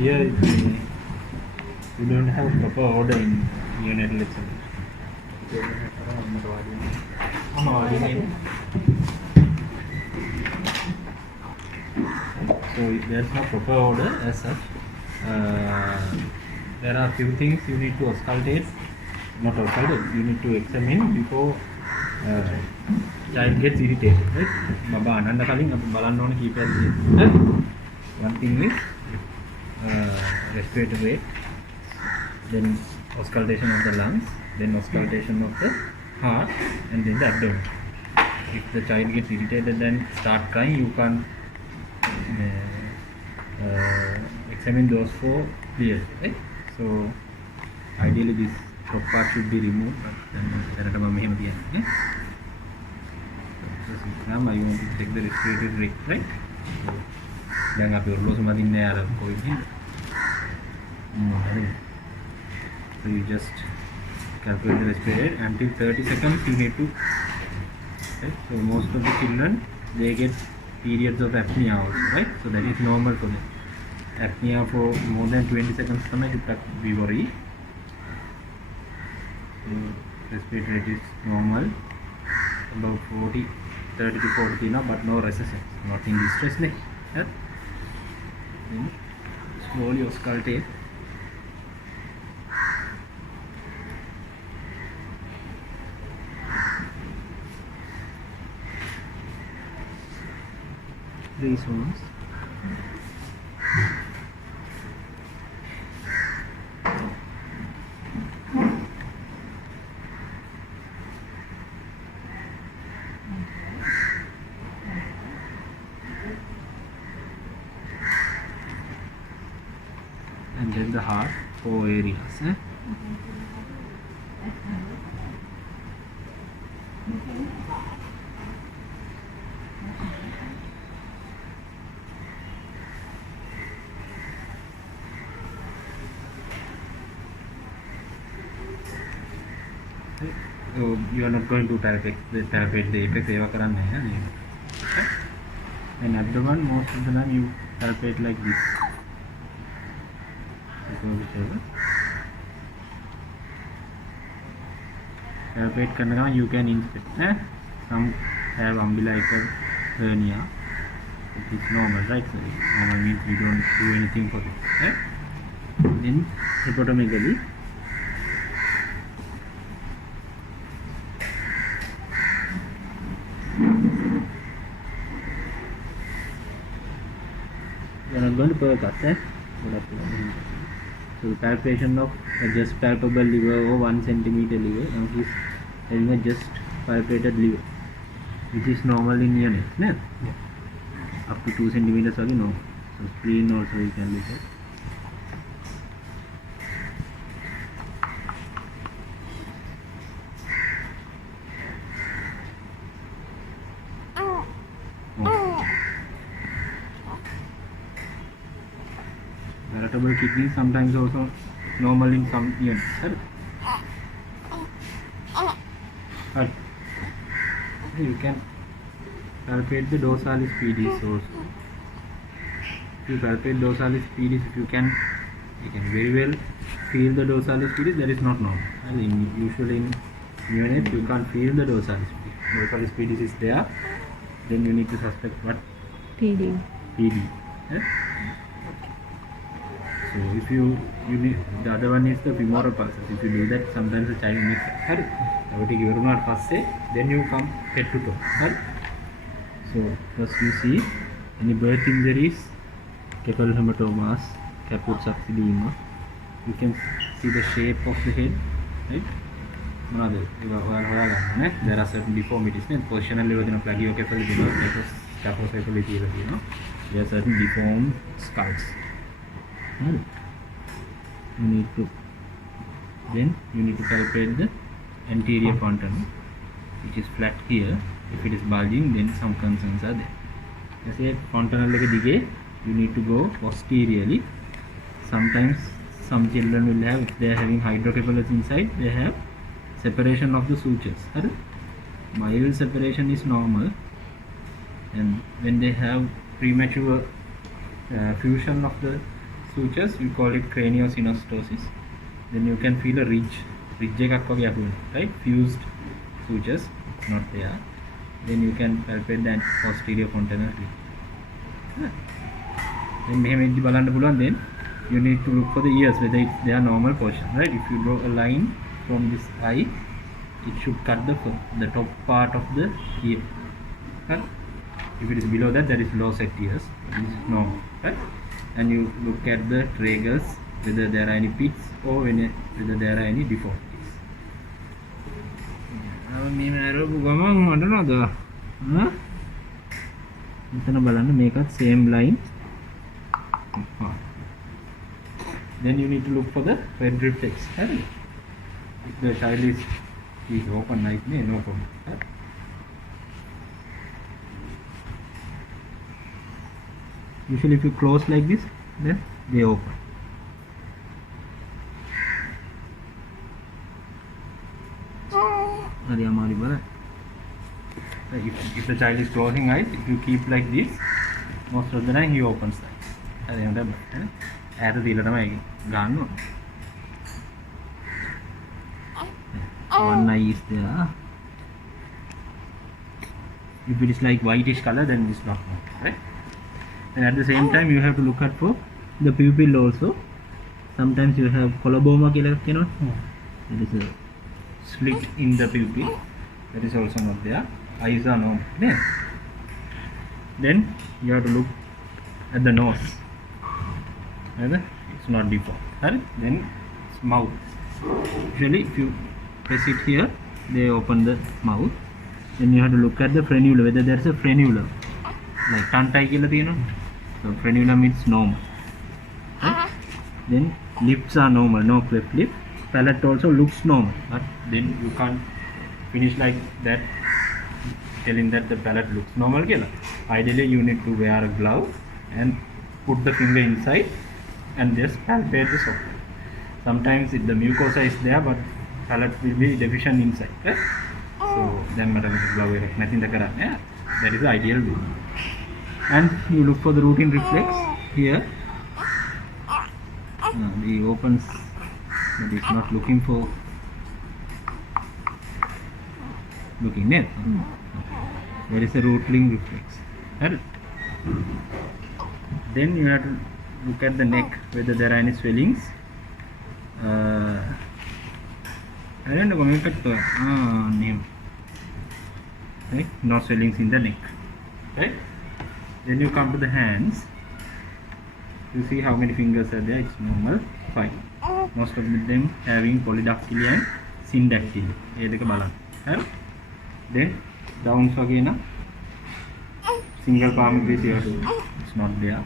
here you don't have proper order in neonatal examination. So there's no proper order as such. There are few things you need to auscultate, not auscultate, you need to examine before child gets irritated, right? Baba ananda kalin අපි බලන්න ඕන කීපයක් තියෙනවා. One thing is respiratory rate, then auscultation of the lungs, then auscultation of the heart, and then the abdomen. If the child gets irritated and start crying, you can't examine those four clearly, right? So ideally this top part should be removed, but then now I want to check the respiratory rate, right? Then අපි ඔරලෝසු මදින්නේ අර Covid හින්දා. So you just calculate the respiratory rate until 30 seconds you need to, right? So most of the children they get periods of apnea also, right? So that is normal for them. Apnea for more than 20 seconds තමයි we worry. So respiratory rate is normal, about 30 to 40 now, but no resistance, not in distress, ne? Yeah? Then slowly auscultate. These ones. And then the heart, 4 areas. So you are not going to palpate the apex eva karanna hai. And abdomen, most of the time you palpate like this. Palpate karne ka you can inspect. Some have umbilical hernia, which is normal, right? So normal means we don't do anything for it. Then hepatomegaly. We are not going to percuss, So palpation of a just palpable liver or 1 centimeter liver, now he is having a just palpated liver, which is normal in neonates, yeah. Up to 2 centimeters only, no. So spleen also you can look at. Irritable kidney sometimes also normal in some units. You can palpate the dorsalis pedis also. If you palpate dorsalis pedis, if you can very well feel the dorsalis pedis, that is not normal. Usually in neonates you can't feel the dorsalis pedis. Dorsalis pedis is there, then you need to suspect what? PD. So if you need, the other one is the femoral pulses. If you do that, sometimes the child makes it. Then you come head to toe. So first you see any birth injuries, capillary hematomas, caput subsidiema. You can see the shape of the head, right? There are certain deformities. Positional plagiocephaly, scaphocephaly, there are certain deformed skulls. You need to palpate the anterior fontanel, which is flat here. If it is bulging, then some concerns are there. As a fontanel you need to go posteriorly. Sometimes some children will have, if they are having hydrocephalus inside, they have separation of the sutures. Mild separation is normal, and when they have premature fusion of the sutures, we call it craniosynostosis. Then you can feel a ridge එකක් වගේ අහුවෙන, right? Fused sutures not there. Then you can palpate the posterior fontanel ridge. Then මෙහෙම ඉදි බලන්න පුළුවන්. Then you need to look for the ears whether it's their normal portion, right? If you draw a line from this eye, it should cut the top part of the ear, right? If it is below that, there is low set ears. This is normal, right? And you look at the trachea, whether there are any pits or whether there are any deformities. මේ මෑරපු ගමන් හොඳනද? මෙතන බලන්න මේකත් same line. Then you need to look for the red reflex, right? If the child is open like me, no problem, right? Usually if you close like this, then they open. If the child is closing eyes, if you keep like this, most of the time he opens that. One eye is there. If it is like whitish color, then it's not normal, right? And at the same time, you have to look at for the pupil also. Sometimes you have coloboma, there is a slit in the pupil, that is also not there. Eyes are normal. Then you have to look at the nose, it's not deformed, right? Then it's mouth. Usually if you press it here, they open the mouth. Then you have to look at the frenula, whether there is a frenula, like tantai kila thiyena. So frenula means normal, right? Then lips are normal, no cleft lip. Palate also looks normal, but then you can't finish like that telling that the palate looks normal. Ideally you need to wear a glove and put the finger inside and just palpate the socket. Sometimes the mucosa is there but palate will be deficient inside, right? So then matter with the glove nothing that is the ideal way. And you look for the routine reflex here. The opens, but it's not looking for looking there. There is a rootling reflex, right? Then you have to look at the neck whether there are any swellings. I don't know name, right? No swellings in the neck, right? Then you come to the hands. You see how many fingers are there. It's normal, fine. Most of them having polydactyly and syndactyly. Right? Then downs again, single palm is here. It's not there.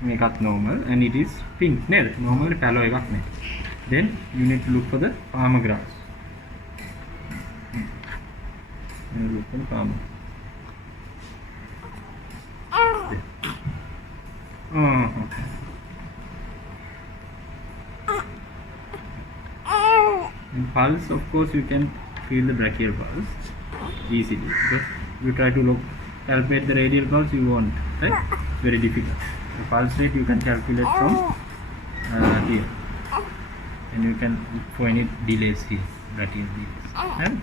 Make it normal, and it is pink. Normally palloy. Then you need to look for the palmar grass. Look for the palmar. In pulse, of course, you can feel the brachial pulse easily, because you try to calculate the radial pulse, you won't, right? It's very difficult. The pulse rate you can calculate from here, and you can look for any delays here, brachial delays. Right?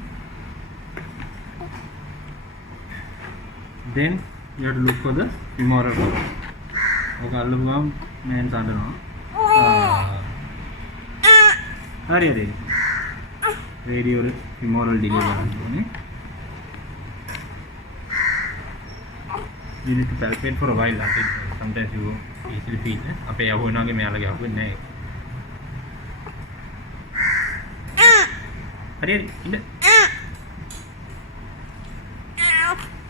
Then you have to look for the femoral pulse. Okay, man radio femoral delay. You need to palpate for a while. Sometimes you easily feel it.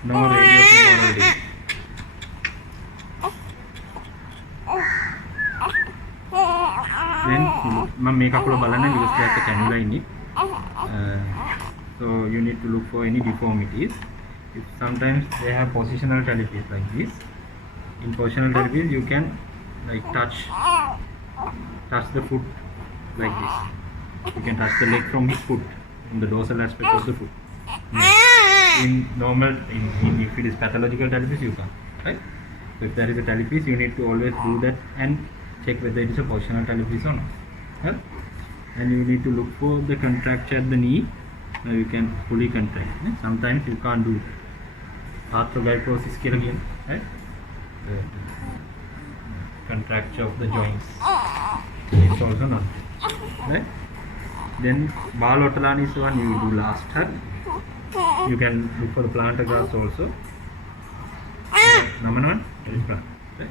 No radio femoral delay. Then make up because there's a cannula in it. So you need to look for any deformities. If sometimes they have positional therapies like this. In positional therapies you can like touch the foot like this. You can touch the leg from his foot, from the dorsal aspect of the foot. In normal, if it is pathological therapies you can't, right? So if there is a talipes, you need to always do that and check whether it is a positional talipes or not. Huh? And you need to look for the contracture at the knee. You can fully contract. Sometimes you can't do arthrogryposis again, right? Contracture of the joints. It's also not right. Then Balotolani is the one you do last. Huh? You can look for the plantar grafts also. Number one, right?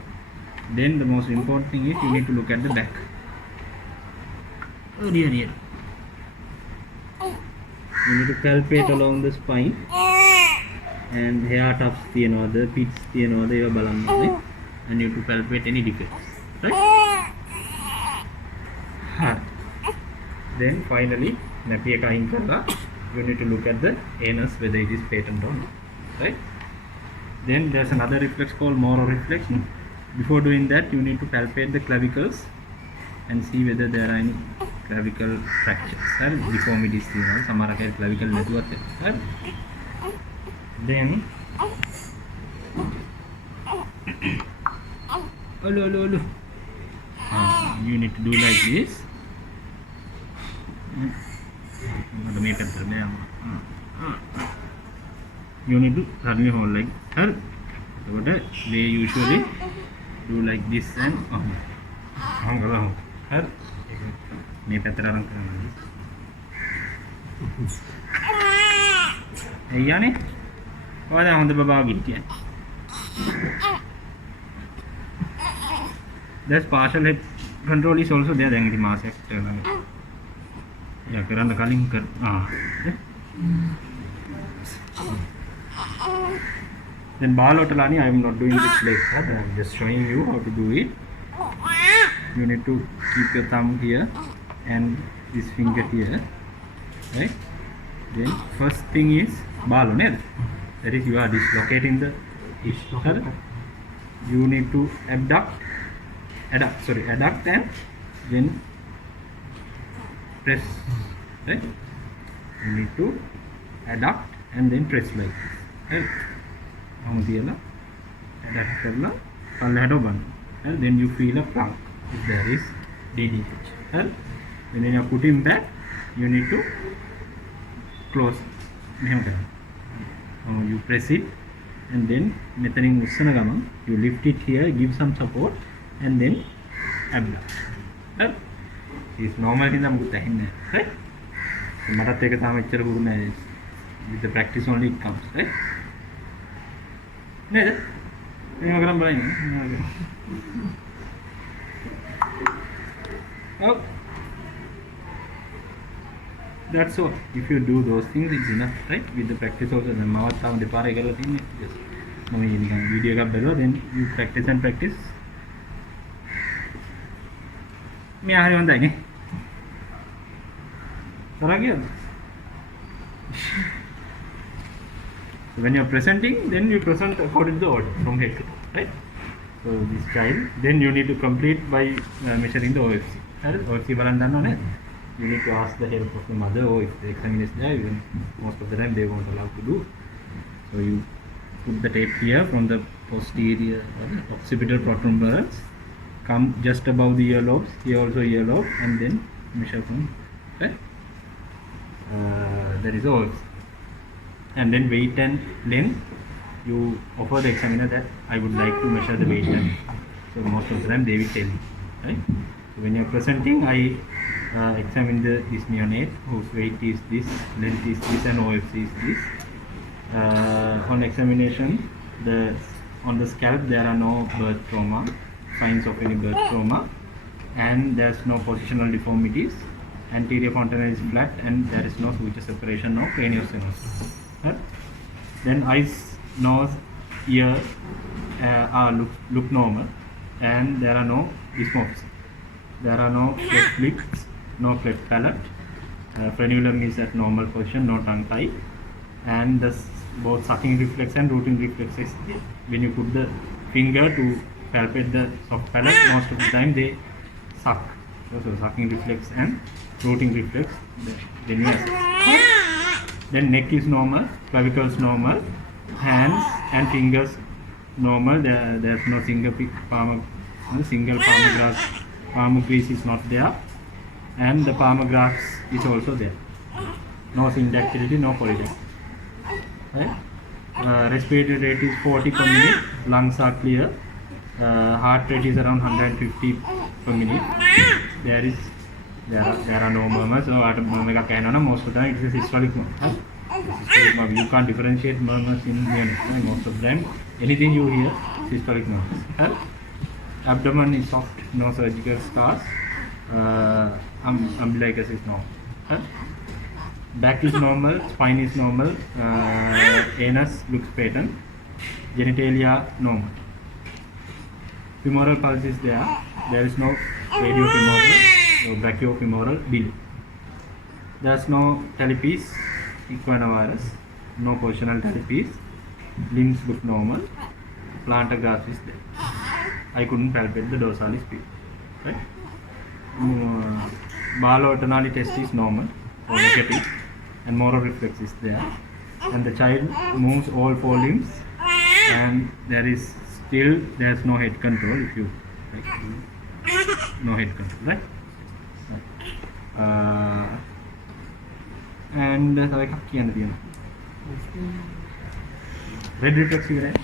Then the most important thing is you need to look at the back. Oh dear, dear. You need to palpate along the spine and hair tufts තියනවාද pits තියනවාද ඒවා බලන්න ඕනේ. And you need to palpate any defects, right? Then finally nappy එක අයින් කරලා you need to look at the anus whether it is patent or not, right? Then there's another reflex called Moro reflex. Before doing that, you need to palpate the clavicles and see whether there are any clavicle fractures or deformities. Samara clavicle network. Then you need to do like this. You need to suddenly hold like her. They usually do like this and her. May petra yani wala on the baba gitya. There's partial head control is also there. Then the mass external. Yeah, karana calling kar. Then Balotolani, I am not doing this like that. I am just showing you how to do it. You need to keep your thumb here and this finger here, right? Then first thing is balo, that is you are dislocating the shoulder. You need to adduct and then press, right? You need to adduct and then press like this, right? And then you feel a plunk if there is DDH. And when you are putting back, you need to close. You press it and then you lift it here, give some support and then abduct. It's normal in the right? With the practice only it comes, right? Oh, that's all. If you do those things, it's enough, right? With the practice also, then video then you practice and practice. So when you are presenting, then you present according to the order from head to toe, right? So this child, then you need to complete by measuring the OFC. OFC you need to ask the help of the mother, or if the examiner is there, even most of the time they won't allow to do. So you put the tape here from the posterior occipital protuberance, come just above the earlobes, here also earlobe, and then measure from there. That is OFC. And then weight and length, you offer the examiner that I would like to measure the weight and length. So most of the time they will tell you, right? So when you are presenting, I examine this neonate whose weight is this, length is this, and OFC is this. On examination, on the scalp there are no birth trauma, signs of any birth trauma, and there's no positional deformities. Anterior fontanelle is flat, and there is no suture separation, no craniosynostosis. Then eyes, nose, ear look normal, and there are no dysmorphism. There are no cleft lips, no cleft palate. Frenulum is at normal position, no tongue tie, and both sucking reflex and rooting reflex is there. When you put the finger to palpate the soft palate, most of the time they suck. So sucking reflex and rooting reflex. Then you assess. Then neck is normal, clavicles normal, hands and fingers normal. There's no single palm crease is not there, and the palmar grafts is also there. No syndactylity, no polydactyly. Right? Respiratory rate is 40 per minute. Lungs are clear. Heart rate is around 150 per minute. There are no murmurs. So most of the time it is systolic murmur. You can't differentiate murmurs in neonatal. Most of them, anything you hear, systolic murmurs. Abdomen is soft, no surgical scars. Umbilicus is normal. Back is normal, spine is normal, anus looks patent, genitalia normal. Femoral pulse is there. There is no radiofemoral or brachiofemoral delay. There is no talipes, equinovirus, no positional talipes. Limbs look normal. Plantar graph is there. I couldn't palpate the dorsalis peak. Right? Balo-Tonali test is normal or negative, and motor reflex is there. And the child moves all four limbs, and there's no head control. If you no head control, right? And red reflex is there.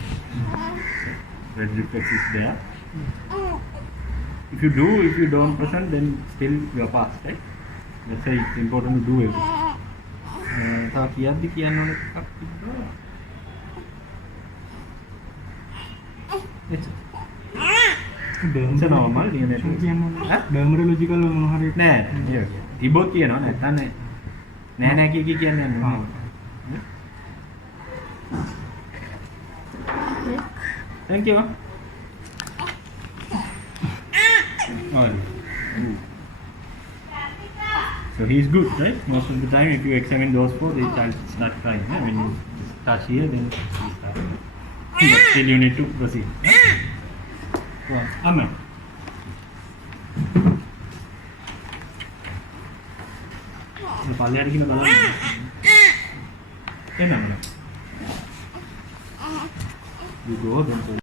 Red reflex is there. If you don't present, then still you are passed, right? That's why it's important to do everything. It's a normal dermatological නෑ තිබොත් කියනවා නැත්නම් නෑ කිය කියන්නේ නෑ. Thank you. So he's good, right? Most of the time, if you examine those four, they start crying. Yeah? When you touch here, then you start. But still, you need to proceed. Yeah? Amen. You go then.